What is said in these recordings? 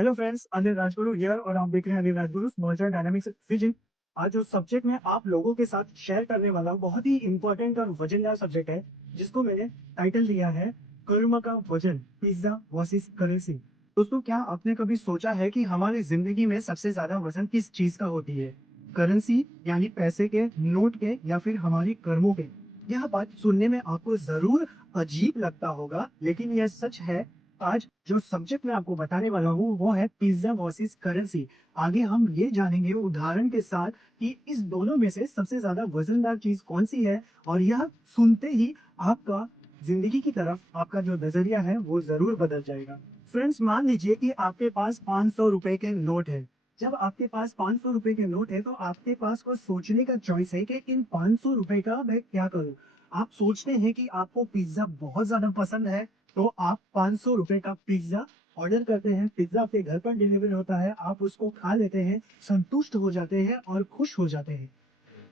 Hello friends, Anil Rajguru here और आप देख रहे हैं Anil Rajguru monitor dynamics vision. आज जो सब्जेक्ट मैं आप लोगों के साथ शेयर करने वाला हूँ बहुत ही इंपॉर्टेंट और वजनदार सब्जेक्ट है, जिसको मैंने टाइटल दिया है कर्म का वजन, पिज्जा वर्सेस करेंसी। दोस्तों, क्या आपने कभी सोचा है कि हमारी जिंदगी में सबसे ज्यादा वजन किस चीज का होती है? करेंसी यानी पैसे के, नोट के, या फिर हमारी कर्मों के? यह बात सुनने में आपको जरूर अजीब लगता होगा, लेकिन यह सच है। आज जो सब्जेक्ट मैं आपको बताने वाला हूँ वो है पिज्जा वर्सेस करेंसी। आगे हम ये जानेंगे उदाहरण के साथ कि इस दोनों में से सबसे ज्यादा वजनदार चीज कौन सी है, और यह सुनते ही आपका जिंदगी की तरफ आपका जो नजरिया है वो जरूर बदल जाएगा। फ्रेंड्स, मान लीजिए कि आपके पास 500 रुपए के नोट है। जब आपके पास 500 रुपए के नोट है तो आपके पास को सोचने का चॉइस है कि इन 500 रुपए का मैं क्या करूं। आप सोचते हैं कि आपको पिज्जा बहुत ज्यादा पसंद है, तो आप 500 रुपए का पिज्जा ऑर्डर करते हैं। पिज्जा आपके घर पर डिलीवर होता है, आप उसको खा लेते हैं, संतुष्ट हो जाते हैं और खुश हो जाते हैं।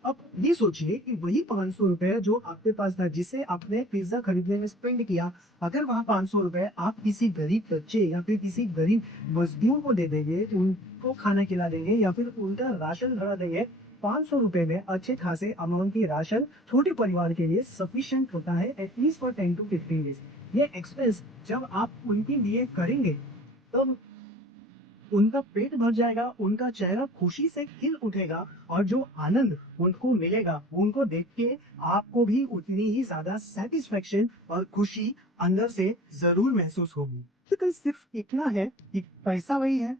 अब ये सोचिए कि वही 500 रुपए जो आपके पास था, जिसे आपने पिज्जा खरीदने में स्पेंड किया, अगर वहाँ 500 रुपए आप किसी गरीब बच्चे या फिर किसी गरीब मजदूर को दे देंगे, उनको खाना खिला देंगे या फिर उनका राशन भरा देंगे। 500 रुपए में अच्छे खासे अमाउंट की राशन छोटे परिवार के लिए सफिशिएंट होता है, एटलीस्ट फॉर 10 टू 15 डेज। ये एक्सपेंस जब आप उनके लिए करेंगे, तब उनका पेट भर जाएगा, उनका चेहरा खुशी से खिल उठेगा, और जो आनंद उनको मिलेगा उनको देख के आपको भी उतनी ही ज्यादा सेटिस्फेक्शन और खुशी अंदर से जरूर महसूस होगी। लेकिन सिर्फ इतना है कि पैसा वही है,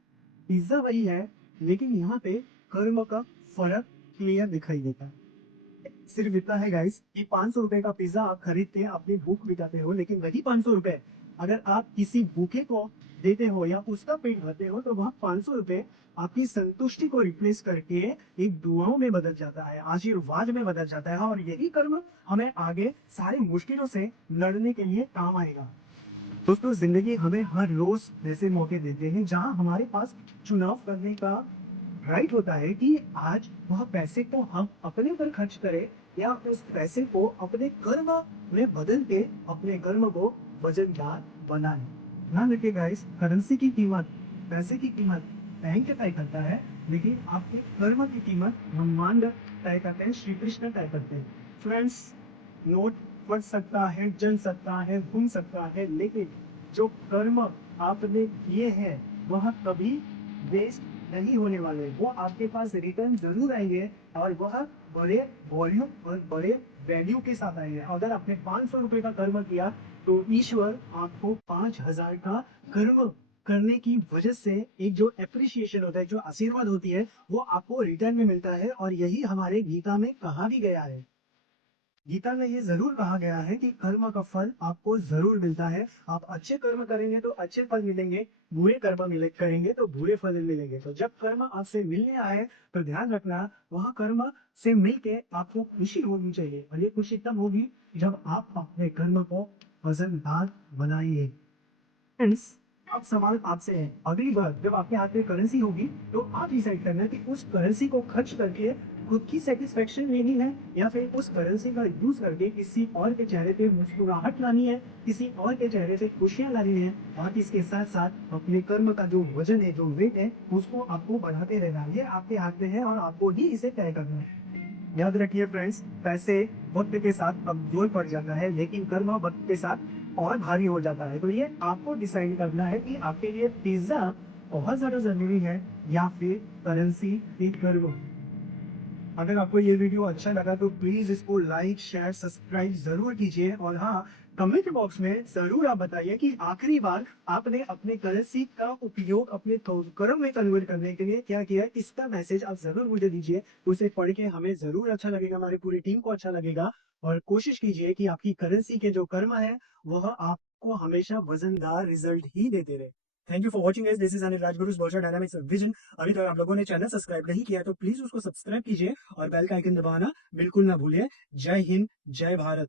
पिज्जा वही है, लेकिन यहाँ पे कर्म का फर्क क्लियर दिखाई देता है। सिर्फ इतना है गाइस कि 500 रुपए का पिज्जा आप खरीदते हैं, अपनी भूख मिटाते हो, लेकिन वही 500 रुपए अगर आप किसी भूखे को देते हो या उसका पेट भरते हो, तो वह 500 रुपए आपकी संतुष्टि को रिप्लेस करके एक दुआओं में बदल जाता है, आशीर्वाद में बदल जाता है, और यही कर्म हमें आगे सारी मुश्किलों से लड़ने के लिए काम आएगा। दोस्तों, जिंदगी हमें हर रोज ऐसे मौके देते हैं जहां हमारे पास चुनाव करने का राइट होता है कि आज वह पैसे को हम अपने पर खर्च करें या उस पैसे को अपने कर्म में बदल के अपने कर्म को वजनदार बनाएं। ध्यान रखिए गाइस, करेंसी की कीमत, पैसे की कीमत बैंक तय करता है, लेकिन आपके कर्म की कीमत ब्रह्मांड तय करते हैं, श्री कृष्ण तय करते हैं। फ्रेंड्स, नोट बढ़ सकता है, जल सकता है, घूम सकता है, लेकिन जो कर्म आपने किए हैं वह कभी वेस्ट नहीं होने वाले। वो आपके पास रिटर्न जरूर आएंगे, और वह बड़े वॉल्यूम और बड़े वैल्यू के साथ आएंगे। अगर आपने 500 रुपए का कर्म किया, तो ईश्वर आपको 5000 का कर्म करने की वजह से एक जो एप्रिसिएशन होता है, जो आशीर्वाद होती है, वो आपको रिटर्न में मिलता है। और यही हमारे गीता में कहा भी गया है। गीता में ये जरूर कहा गया है कि कर्म का फल आपको जरूर मिलता है। आप अच्छे कर्म करेंगे तो अच्छे फल मिलेंगे, बुरे कर्म मिले करेंगे तो बुरे फल मिलेंगे। तो जब कर्म आपसे मिलने आए, तो ध्यान रखना, वह कर्म से मिलके आपको खुशी होनी चाहिए, और ये खुशी तब होगी जब आप अपने कर्म को वजनदार बनाइए। फ्रेंड्स, अब सवाल आपसे है, अगली बार जब आपके हाथ में करेंसी होगी, तो आप डिसाइड करना कि उस करेंसी को खर्च करके खुद की सेटिस्फेक्शन लेनी है, या फिर उस करेंसी का यूज करके किसी और के चेहरे पे मुस्कुराहट लानी है, किसी और के चेहरे पे खुशियां लानी है, और इसके साथ साथ अपने कर्म का जो वजन है, जो वेट है, उसको आपको बढ़ाते रहना है। ये आपके हाथ में है और आपको ही इसे तय करना है। याद रखिए फ्रेंड्स, पैसे वक्त के साथ कमजोर पड़ जाता है, लेकिन कर्म वक्त के साथ और भारी हो जाता है। तो ये आपको डिसाइड करना है कि आपके लिए पिज्जा बहुत ज्यादा जरूरी है या फिर करेंसी की कर्म। अगर आपको ये वीडियो अच्छा लगा तो प्लीज इसको लाइक, शेयर, सब्सक्राइब जरूर कीजिए, और हाँ, कमेंट बॉक्स में जरूर आप बताइए कि आखिरी बार आपने अपने करेंसी का उपयोग अपने कर्म में कन्वर्ट करने के लिए क्या किया है। इसका मैसेज आप जरूर मुझे दीजिए, उसे पढ़ के हमें जरूर अच्छा लगेगा, हमारी पूरी टीम को अच्छा लगेगा। और कोशिश कीजिए कि आपकी करेंसी के जो कर्म है वह आपको हमेशा वजनदार रिजल्ट ही देते रहे। Thank you for watching this. This is Anil Rajguru's virtual dynamics vision. अभी तक आप लोगों ने चैनल सब्सक्राइब नहीं किया तो प्लीज उसको सब्सक्राइब कीजिए और बेल का आइकन दबाना बिल्कुल ना भूलिए। जय हिंद, जय भारत।